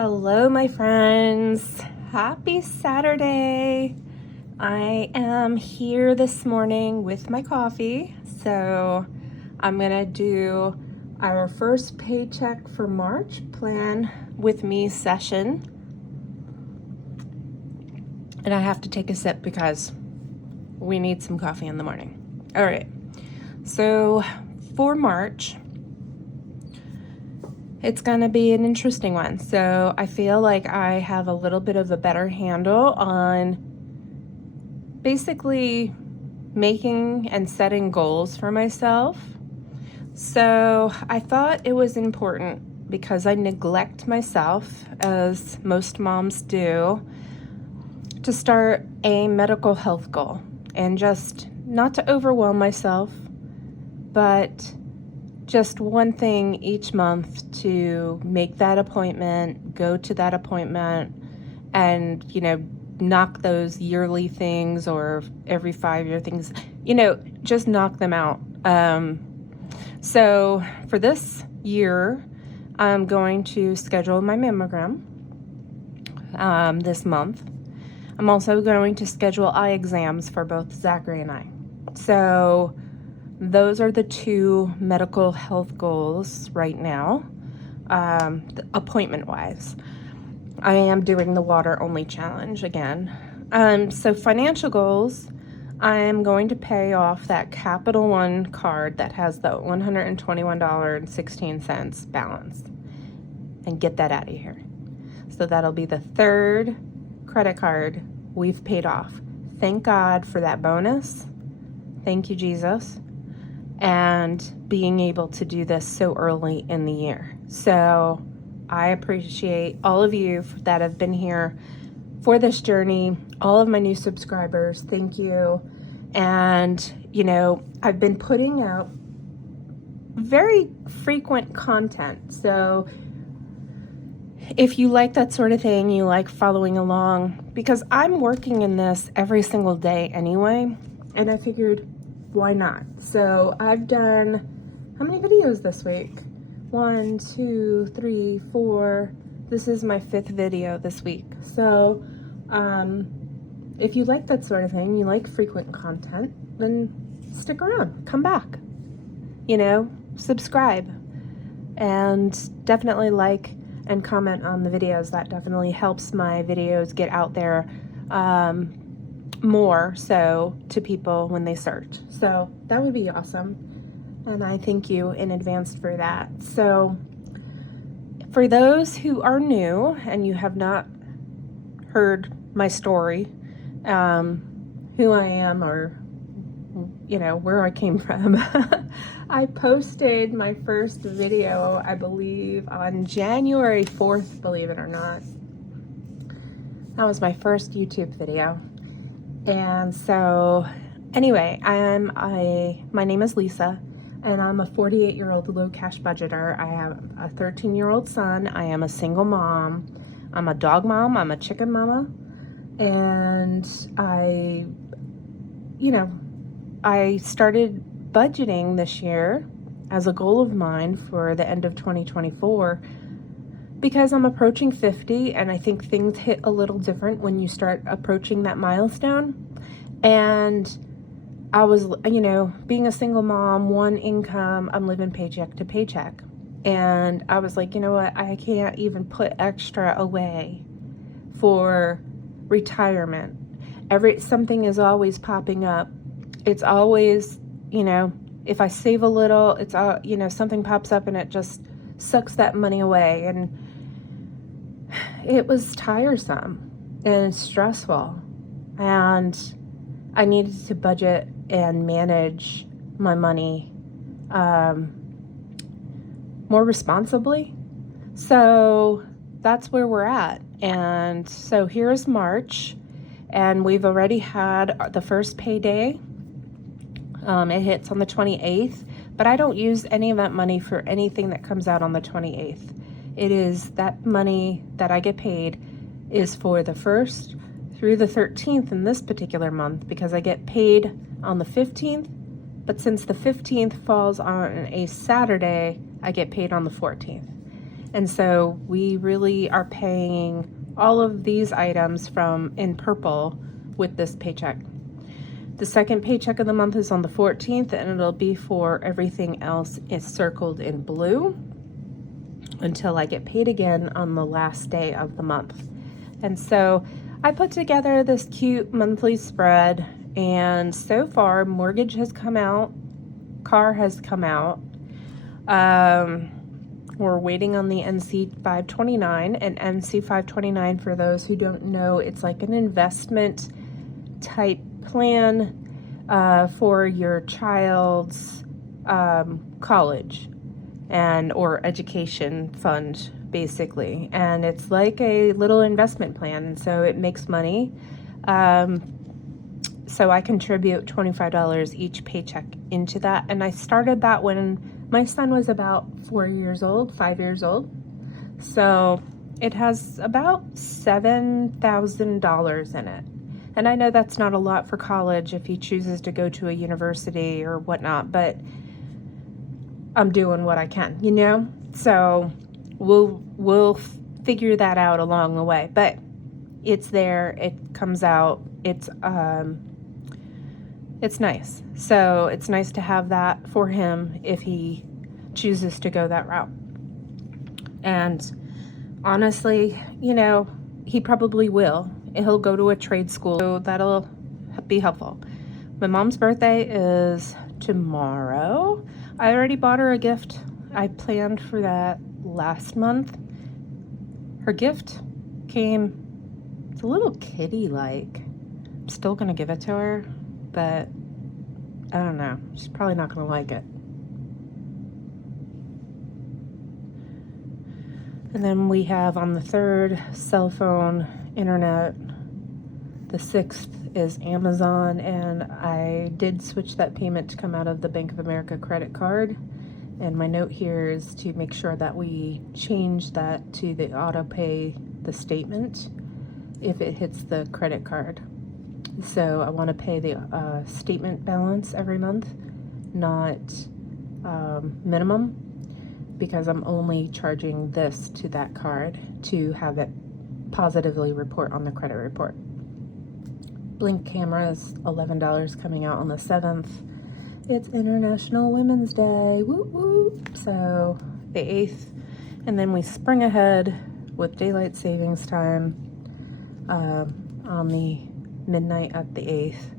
Hello, my friends. Happy Saturday. I am here this morning with my coffee. So I'm going to do our first paycheck for March plan with me session. And I have to take a sip because we need some coffee in the morning. All right. So for March, it's going to be an interesting one. So I feel like I have a little bit of a better handle on basically making and setting goals for myself. So I thought it was important because I neglect myself, as most moms do, to start a medical health goal and just not to overwhelm myself, but just one thing each month to make that appointment, go to that appointment, and, knock those yearly things or every 5-year things, just knock them out. So for this year, I'm going to schedule my mammogram this month. I'm also going to schedule eye exams for both Zachary and I. So those are the two medical health goals right now, appointment-wise. I am doing the water-only challenge again. So financial goals, I am going to pay off that Capital One card that has the $121.16 balance and get that out of here. So that'll be the third credit card we've paid off. Thank God for that bonus. Thank you, Jesus. And being able to do this so early in the year. So I appreciate all of you that have been here for this journey, all of my new subscribers. Thank you. And, I've been putting out very frequent content. So if you like that sort of thing, you like following along, because I'm working in this every single day anyway, and I figured, why not? So I've done, how many videos this week? 1, 2, 3, 4. This is my 5th video this week. So if you like that sort of thing, you like frequent content, then stick around, come back, subscribe, and definitely like and comment on the videos. That definitely helps my videos get out there more so to people when they search. So that would be awesome. And I thank you in advance for that. So for those who are new and you have not heard my story, who I am or, where I came from, I posted my first video, I believe, on January 4th, believe it or not. That was my first YouTube video. And so anyway, my name is Lisa, and I'm a 48-year-old low cash budgeter. I have a 13-year-old son. I am a single mom. I'm a dog mom. I'm a chicken mama. And I started budgeting this year as a goal of mine for the end of 2024 because I'm approaching 50, and I think things hit a little different when you start approaching that milestone. And I was, being a single mom, one income, I'm living paycheck to paycheck. And I was like, you know what? I can't even put extra away for retirement. Something is always popping up. It's always, if I save a little, it's all, something pops up and it just sucks that money away. And it was tiresome and stressful. And I needed to budget and manage my money more responsibly. So that's where we're at. And so here's March, and we've already had the first payday. It hits on the 28th, but I don't use any of that money for anything that comes out on the 28th. It is that money that I get paid is for the 1st through the 13th in this particular month, because I get paid on the 15th, but since the 15th falls on a Saturday, I get paid on the 14th. And so we really are paying all of these items from in purple with this paycheck. The second paycheck of the month is on the 14th, and it'll be for everything else is circled in blue until I get paid again on the last day of the month. And so I put together this cute monthly spread, and so far mortgage has come out, car has come out. We're waiting on the NC 529, and NC 529, for those who don't know, it's like an investment type plan for your child's college and or education fund, basically. And it's like a little investment plan, and so it makes money. So I contribute $25 each paycheck into that, and I started that when my son was about 5 years old. So it has about $7,000 in it. And I know that's not a lot for college if he chooses to go to a university or whatnot, but I'm doing what I can, you know? So we'll figure that out along the way. But it's there, it comes out, it's nice. So it's nice to have that for him if he chooses to go that route. And honestly, you know, he probably will. He'll go to a trade school, so that'll be helpful. My mom's birthday is tomorrow. I already bought her a gift. I planned for that last month. Her gift came, it's a little kitty-like. I'm still gonna give it to her, but I don't know. She's probably not gonna like it. And then we have on the 3rd, cell phone, internet. The 6th is Amazon, and I did switch that payment to come out of the Bank of America credit card. And my note here is to make sure that we change that to the auto pay the statement if it hits the credit card. So I want to pay the statement balance every month, not minimum, because I'm only charging this to that card to have it positively report on the credit report. Blink cameras, $11 coming out on the 7th. It's International Women's Day, woo woo. So the 8th, and then we spring ahead with daylight savings time on the midnight at the 8th.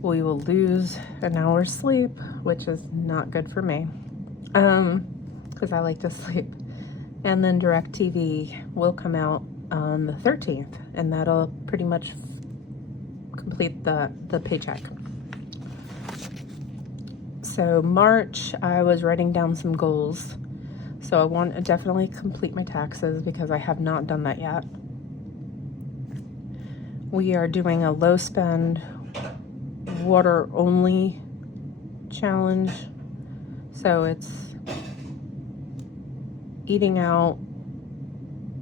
We will lose an hour's sleep, which is not good for me, because I like to sleep. And then DirecTV will come out on the 13th, and that'll pretty much complete the paycheck. So March, I was writing down some goals. So I want to definitely complete my taxes because I have not done that yet. We are doing a low spend, water only challenge. So it's eating out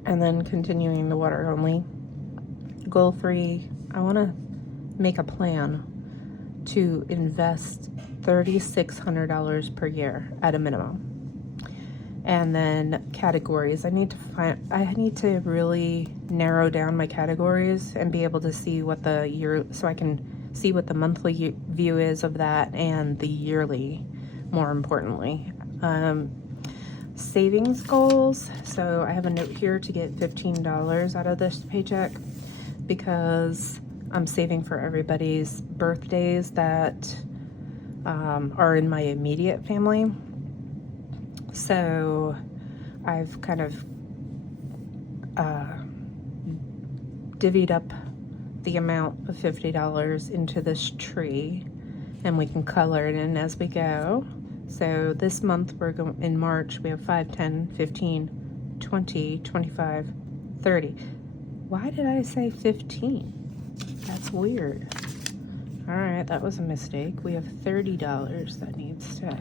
and then continuing the water only. Goal 3, I want to make a plan to invest $3,600 per year at a minimum. And then categories. I need to really narrow down my categories and be able to see what the year, so I can see what the monthly view is of that and the yearly, more importantly. Savings goals. So I have a note here to get $15 out of this paycheck because I'm saving for everybody's birthdays that are in my immediate family. So I've kind of divvied up the amount of $50 into this tree, and we can color it in as we go. So this month we're going, in March, we have 5, 10, 15, 20, 25, 30. Why did I say 15? That's weird. All right, that was a mistake. We have $30 that needs to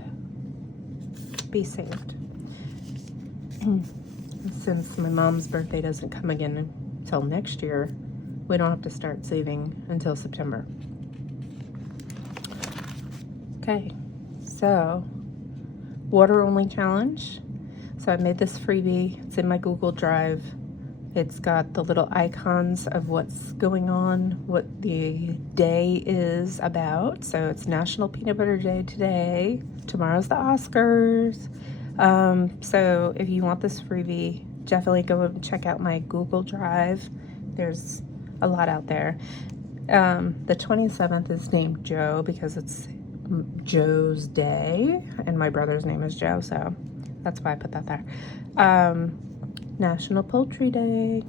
be saved. Since my mom's birthday doesn't come again until next year, we don't have to start saving until September. Okay, so water only challenge. So I made this freebie. It's in my Google Drive. It's got the little icons of what's going on, what the day is about. So it's National Peanut Butter Day today. Tomorrow's the Oscars. So if you want this freebie, definitely go and check out my Google Drive. There's a lot out there. The 27th is named Joe because it's Joe's day, and my brother's name is Joe, so that's why I put that there. National Poultry Day.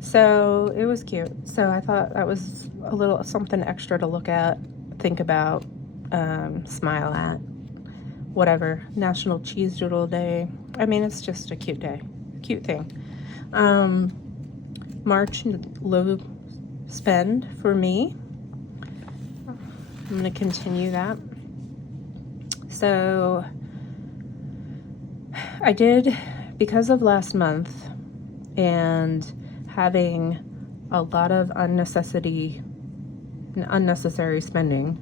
So it was cute. So I thought that was a little something extra to look at, think about, smile at, whatever. National Cheese Doodle Day. I mean, it's just a cute day, cute thing. March low spend for me. I'm going to continue that. So I did, because of last month and having a lot of unnecessary spending,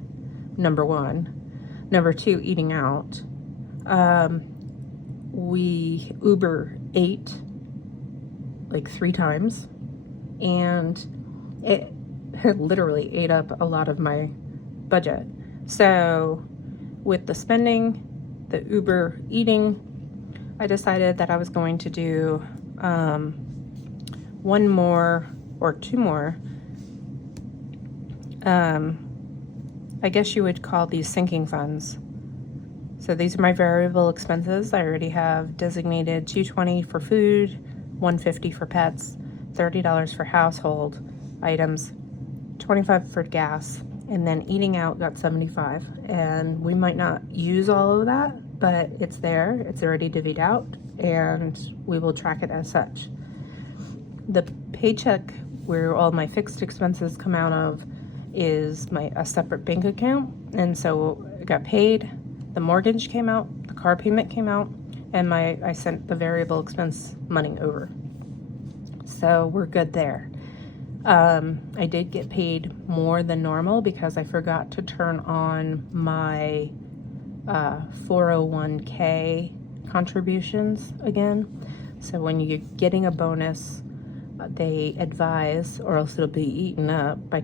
number one. Number two, eating out. We Uber ate like 3 times, and it literally ate up a lot of my budget. So with the spending, the Uber eating, I decided that I was going to do 1 more or 2 more, I guess you would call these sinking funds. So these are my variable expenses. I already have designated $220 for food, $150 for pets, $30 for household items, $25 for gas, and then eating out got $75. And we might not use all of that, but it's there, it's already divvied out, and we will track it as such. The paycheck, where all my fixed expenses come out of, is a separate bank account, and so I got paid, the mortgage came out, the car payment came out, and I sent the variable expense money over. So we're good there. I did get paid more than normal because I forgot to turn on my 401k contributions again. So when you're getting a bonus, they advise, or else it'll be eaten up by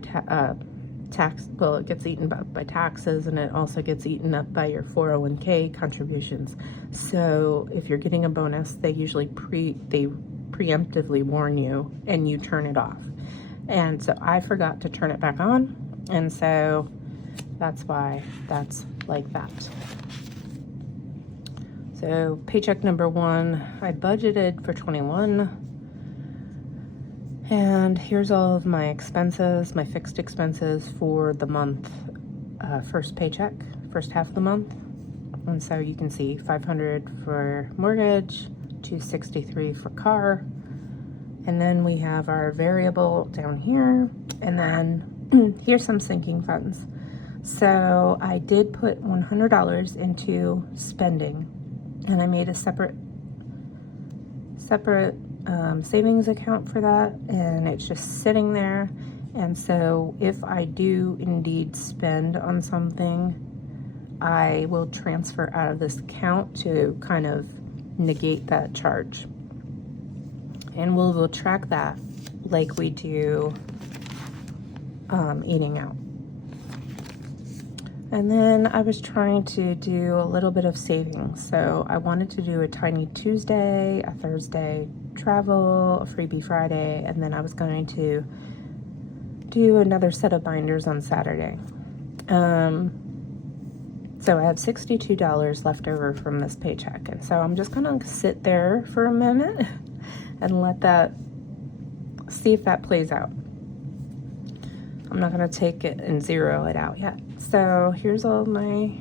tax. Well, it gets eaten up by taxes, and it also gets eaten up by your 401k contributions. So if you're getting a bonus, they usually preemptively warn you, and you turn it off. And so I forgot to turn it back on, and so that's why that's like that. So paycheck number 1, I budgeted for 21. And here's all of my expenses, my fixed expenses for the month, first paycheck, first half of the month. And so you can see $500 for mortgage, $263 for car. And then we have our variable down here. And then here's some sinking funds. So I did put $100 into spending, and I made a separate savings account for that, and it's just sitting there. And so if I do indeed spend on something, I will transfer out of this account to kind of negate that charge, and we'll track that like we do eating out. And then I was trying to do a little bit of savings. So I wanted to do a Tiny Tuesday, a Thursday travel, a Freebie Friday, and then I was going to do another set of binders on Saturday. So I have $62 left over from this paycheck. And so I'm just gonna sit there for a minute and let that, see if that plays out. I'm not gonna take it and zero it out yet. So here's all my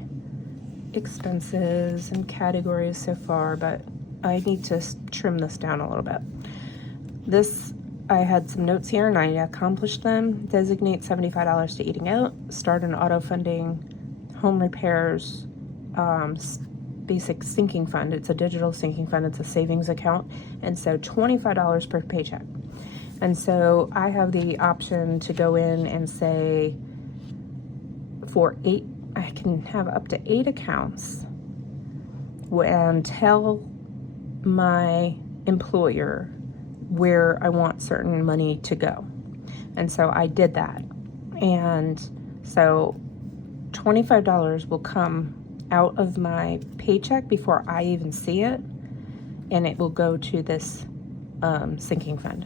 expenses and categories so far, but I need to trim this down a little bit. This, I had some notes here and I accomplished them. Designate $75 to eating out, start an auto funding, home repairs, basic sinking fund. It's a digital sinking fund, it's a savings account, and so $25 per paycheck. And so I have the option to go in and say for 8, I can have up to 8 accounts and tell my employer where I want certain money to go. And so I did that. And so $25 will come out of my paycheck before I even see it, and it will go to this sinking fund.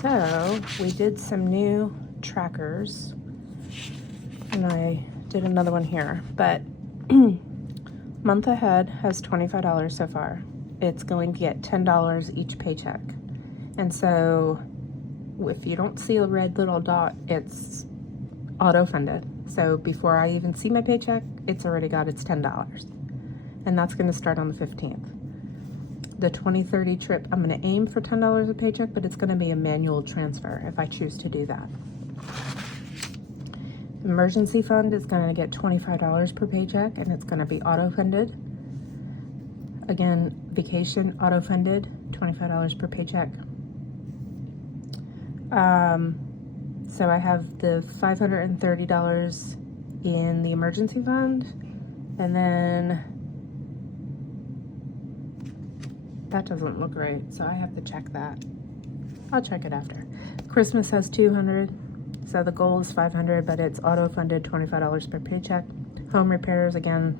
So we did some new trackers, and I did another one here, but month ahead has $25 so far. It's going to get $10 each paycheck. And so if you don't see a red little dot, it's auto-funded. So before I even see my paycheck, it's already got its $10. And that's going to start on the 15th. The 2030 trip, I'm going to aim for $10 a paycheck, but it's going to be a manual transfer if I choose to do that. Emergency fund is going to get $25 per paycheck, and it's going to be auto-funded. Again, vacation, auto-funded, $25 per paycheck. So I have the $530 in the emergency fund, and then that doesn't look right, so I have to check that. I'll check it after. Christmas has $200, so the goal is $500, but it's auto-funded, $25 per paycheck. Home repairs, again,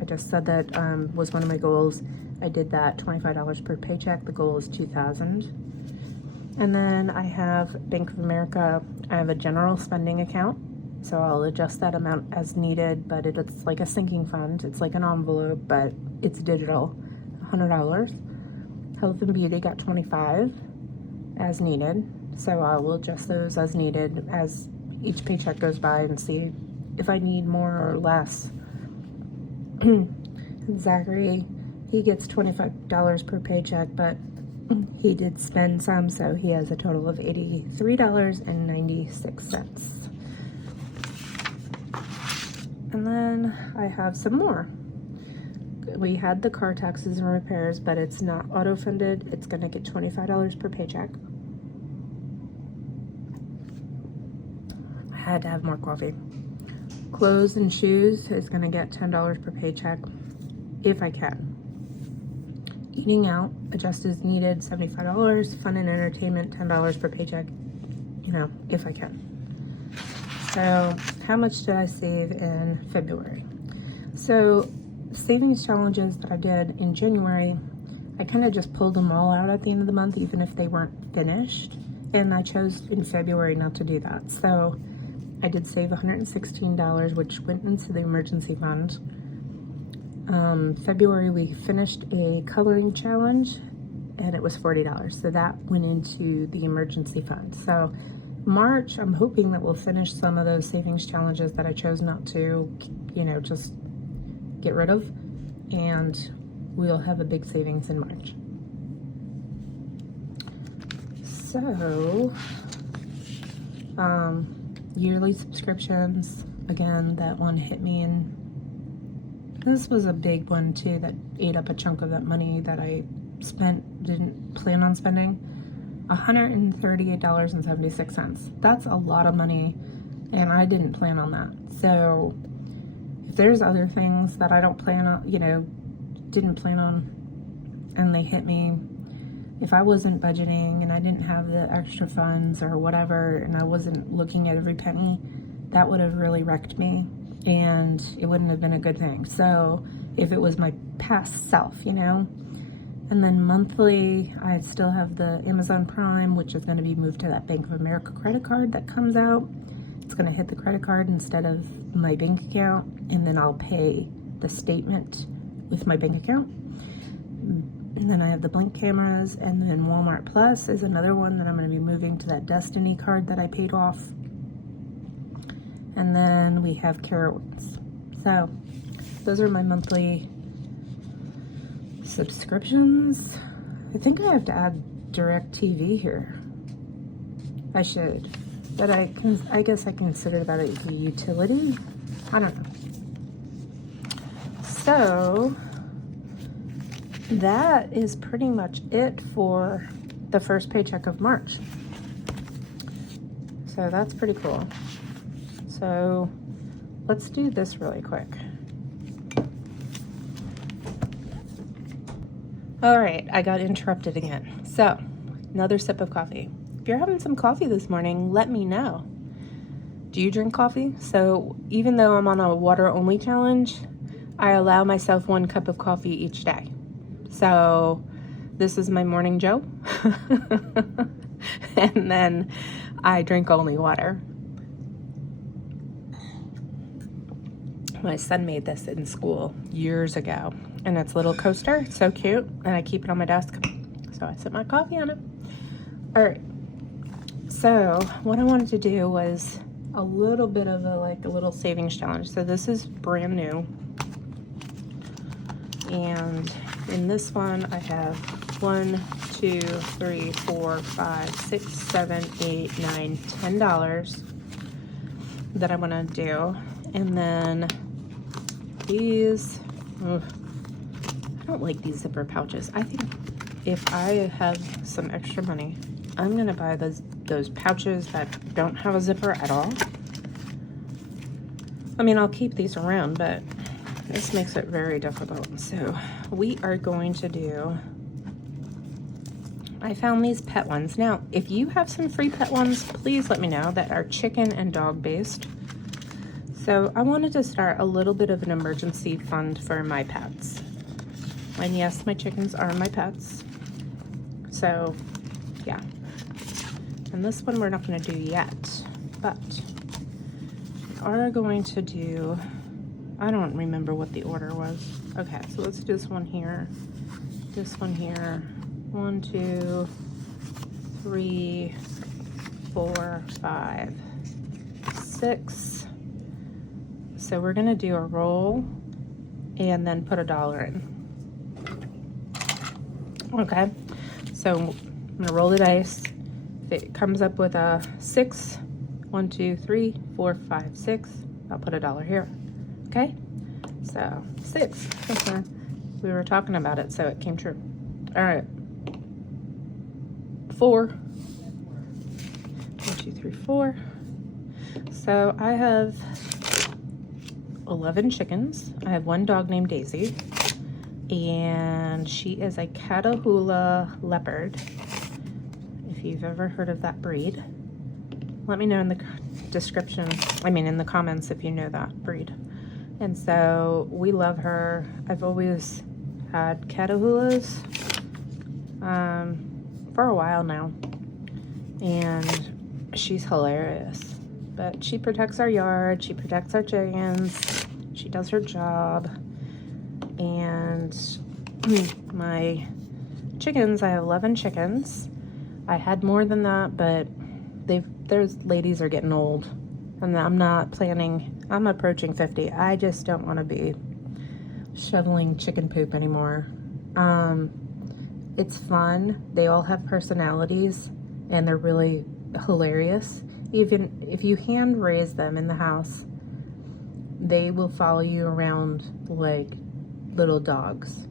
I just said that was one of my goals. I did that, $25 per paycheck. The goal is $2,000. And then I have Bank of America. I have a general spending account, so I'll adjust that amount as needed, but it's like a sinking fund. It's like an envelope, but it's digital, $100. Health and beauty got $25 as needed, so I will adjust those as needed as each paycheck goes by and see if I need more or less. Zachary, he gets $25 per paycheck, but he did spend some, so he has a total of $83.96. And then I have some more. We had the car taxes and repairs, but it's not auto-funded. It's going to get $25 per paycheck. I had to have more coffee. Clothes and shoes is going to get $10 per paycheck, if I can. Eating out, adjust as needed, $75. Fun and entertainment, $10 per paycheck, if I can. So how much did I save in February? So savings challenges that I did in January, I kind of just pulled them all out at the end of the month, even if they weren't finished. And I chose in February not to do that. So I did save $116, which went into the emergency fund. February we finished a coloring challenge, and it was $40, so that went into the emergency fund. So March, I'm hoping that we'll finish some of those savings challenges that I chose not to, just get rid of, and we'll have a big savings in March. So yearly subscriptions, again, that one hit me in. This was a big one too that ate up a chunk of that money that I didn't plan on spending. $138.76. That's a lot of money, and I didn't plan on that. So if there's other things that I don't plan on, didn't plan on, and they hit me, if I wasn't budgeting and I didn't have the extra funds or whatever, and I wasn't looking at every penny, that would have really wrecked me, and it wouldn't have been a good thing. So if it was my past self, And then monthly, I still have the Amazon Prime, which is going to be moved to that Bank of America credit card that comes out. It's going to hit the credit card instead of my bank account, and then I'll pay the statement with my bank account. And then I have the Blink cameras, and then Walmart Plus is another one that I'm going to be moving to that Destiny card that I paid off. And then we have Carowinds. So those are my monthly subscriptions. I think I have to add DirecTV here. I should, but I guess I consider that a utility. I don't know. So that is pretty much it for the first paycheck of March. So that's pretty cool. So let's do this really quick. All right, I got interrupted again. So, another sip of coffee. If you're having some coffee this morning, let me know. Do you drink coffee? So, even though I'm on a water only challenge, I allow myself 1 cup of coffee each day. So, this is my morning Joe. And then I drink only water. My son made this in school years ago, and it's a little coaster. It's so cute, and I keep it on my desk, so I sip my coffee on it. All right, so what I wanted to do was a little bit of a little savings challenge. So this is brand new, and in this one I have 1, 2, 3, 4, 5, 6, 7, 8, 9, $10 that I want to do. And then these, I don't like these zipper pouches. I think if I have some extra money, I'm gonna buy those pouches that don't have a zipper at all. I mean, I'll keep these around, but this makes it very difficult. So we are going to do, I found these pet ones. Now, if you have some free pet ones, please let me know, that are chicken and dog based. So I wanted to start a little bit of an emergency fund for my pets. And yes, my chickens are my pets. So yeah. And this one we're not going to do yet, but we are going to do, I don't remember what the order was. Okay, so let's do this one here, 1, 2, 3, 4, 5, 6. So we're gonna do a roll and then put $1 in. Okay, so I'm gonna roll the dice. If it comes up with a 6, 1, 2, 3, 4, 5, 6, I'll put $1 here. Okay, so 6. We were talking about it, so it came true. All right, 4. 1, 2, 3, 4. So I have 11 chickens. I have 1 dog named Daisy, and she is a Catahoula leopard. If you've ever heard of that breed, let me know in the description, in the comments if you know that breed. And so we love her. I've always had Catahoulas for a while now, and she's hilarious. But she protects our yard, she protects our chickens, she does her job. And my chickens, I have 11 chickens. I had more than that, but those ladies are getting old, and I'm not planning, I'm approaching 50. I just don't want to be shoveling chicken poop anymore. It's fun. They all have personalities, and they're really hilarious. Even if you hand raise them in the house, they will follow you around like little dogs.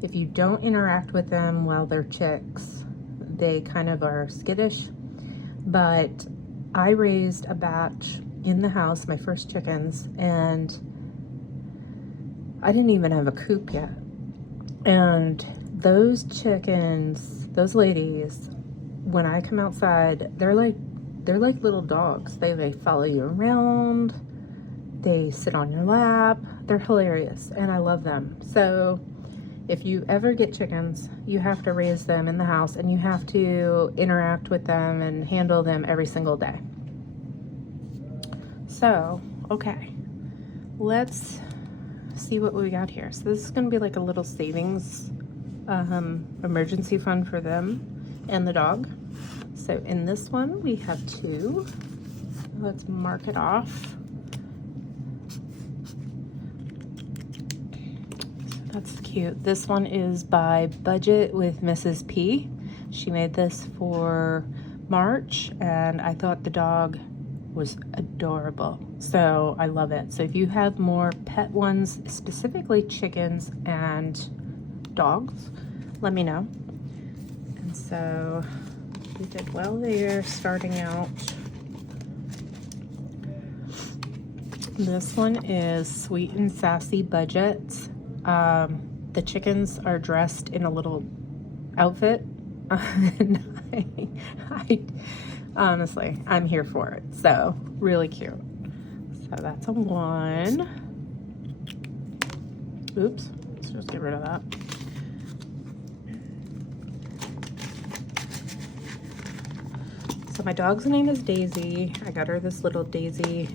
If you don't interact with them while they're chicks, they kind of are skittish. But I raised a batch in the house, my first chickens, and I didn't even have a coop yet. And those chickens, those ladies, when I come outside, they're like little dogs. They follow you around, they sit on your lap, they're hilarious, and I love them. So if you ever get chickens, you have to raise them in the house, and you have to interact with them and handle them every single day. So, okay, let's see what we got here. So this is gonna be like a little savings emergency fund for them and the dog. So in this one, we have 2. Let's mark it off. So that's cute. This one is by Budget with Mrs. P. She made this for March, and I thought the dog was adorable. So I love it. So if you have more pet ones, specifically chickens and dogs, let me know. And so we did well there starting out. This one is Sweet and Sassy Budget. the chickens are dressed in a little outfit. And I honestly, I'm here for it. So really cute. So that's a 1. Oops, let's just get rid of that. So my dog's name is Daisy. I got her this little Daisy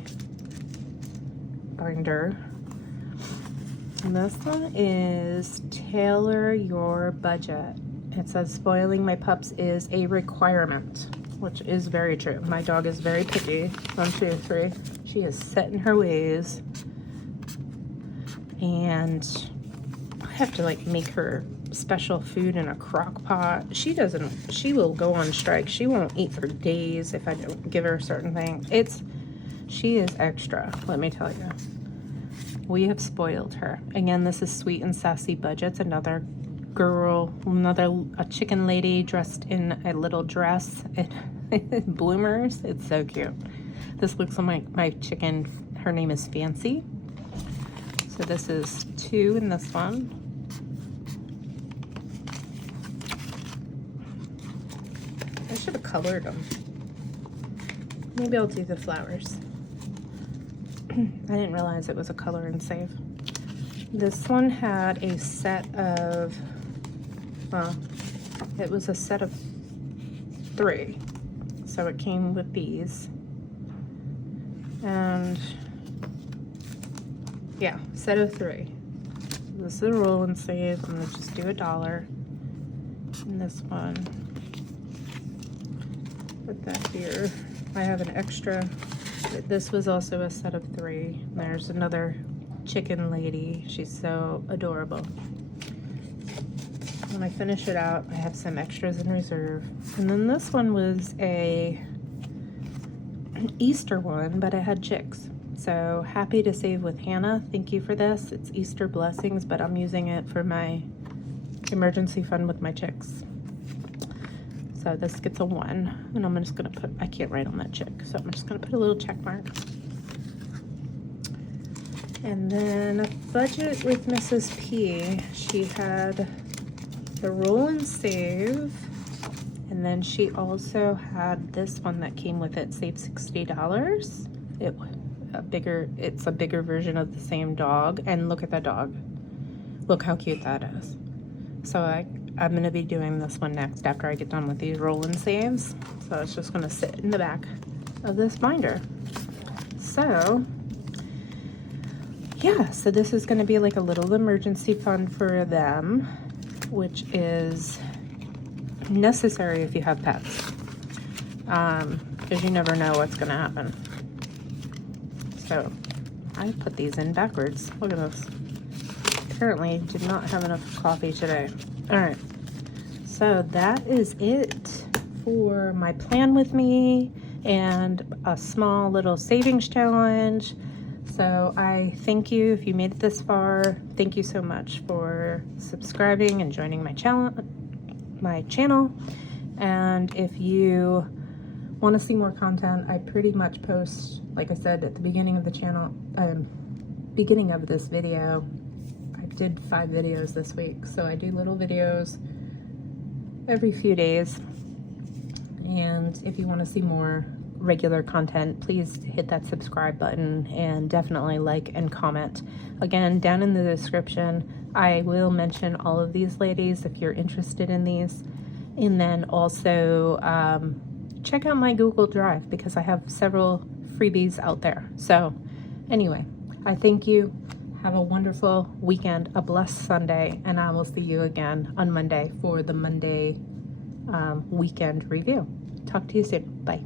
binder. And this one is Tailor Your Budget. It says spoiling my pups is a requirement, which is very true. My dog is very picky. 1, 2, 3. She is set in her ways. And I have to like make her special food in a crock pot. She will go on strike. She won't eat for days if I don't give her certain things. She is extra, let me tell you. We have spoiled her. Again, this is Sweet and Sassy Budgets, another a chicken lady dressed in a little dress and bloomers. It's so cute. This looks like my chicken. Her name is Fancy. So this is 2 in this one. I should have colored them. Maybe I'll do the flowers. I didn't realize it was a color and save. This one had a set of, it was a set of 3. So it came with these. And yeah, set of 3. This is a roll and save. I'm gonna just do $1. And this one, put that here. I have an extra. This was also a set of 3. There's another chicken lady. She's so adorable. When I finish it out, I have some extras in reserve. And then this one was an Easter one, but it had chicks. So happy to save with Hannah. Thank you for this. It's Easter blessings, but I'm using it for my emergency fund with my chicks. So this gets a 1, and I'm just gonna put, I can't write on that chick, so I'm just gonna put a little check mark. And then Budget with Mrs. P, she had the roll and save, and then she also had this one that came with it, save $60. It's a bigger version of the same dog, and look at that dog. Look how cute that is. So I'm gonna be doing this one next after I get done with these roll and saves. So it's just gonna sit in the back of this binder. So yeah, so this is gonna be like a little emergency fund for them, which is necessary if you have pets, because you never know what's gonna happen. So I put these in backwards. Look at this. Apparently did not have enough coffee today. All right, so that is it for my plan with me and a small little savings challenge. So I thank you if you made it this far. Thank you so much for subscribing and joining my channel. And if you want to see more content, I pretty much post, like I said at the beginning of the channel, beginning of this video, I did 5 videos this week. So I do little videos every few days. And if you want to see more regular content, please hit that subscribe button and definitely like and comment. Again, down in the description, I will mention all of these ladies if you're interested in these. And then also check out my Google Drive because I have several freebies out there. So anyway, I thank you. Have a wonderful weekend, a blessed Sunday, and I will see you again on Monday for the Monday weekend review. Talk to you soon. Bye.